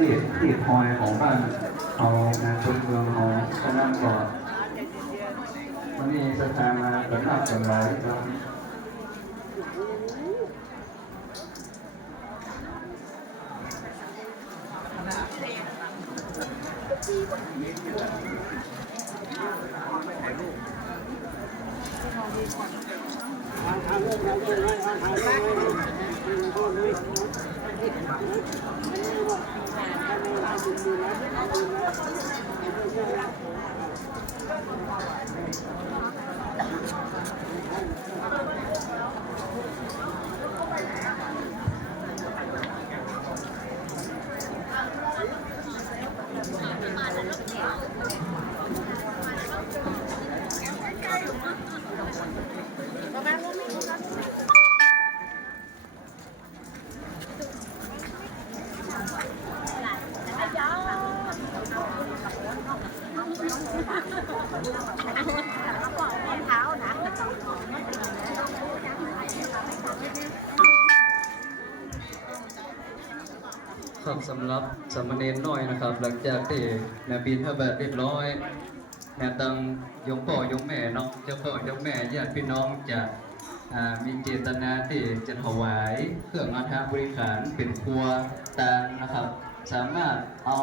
ที่คอยของบ้านเอางานชนเมืองเอาฉะนั้นก็วันนี้สถานะกระทำกันหลายครับ ครับสำหรับสามเณรน้อยนะครับหลังจากที่แม่บิณฑบาตเรียบร้อยแม่ตังยกพ่อยกแม่เนาะเจ้าพ่อยกแม่ญาติพี่น้องจะมีเจตนาที่จะถวายเครื่องอาหารบริขารเป็นครัวตาลนะครับสามารถเอา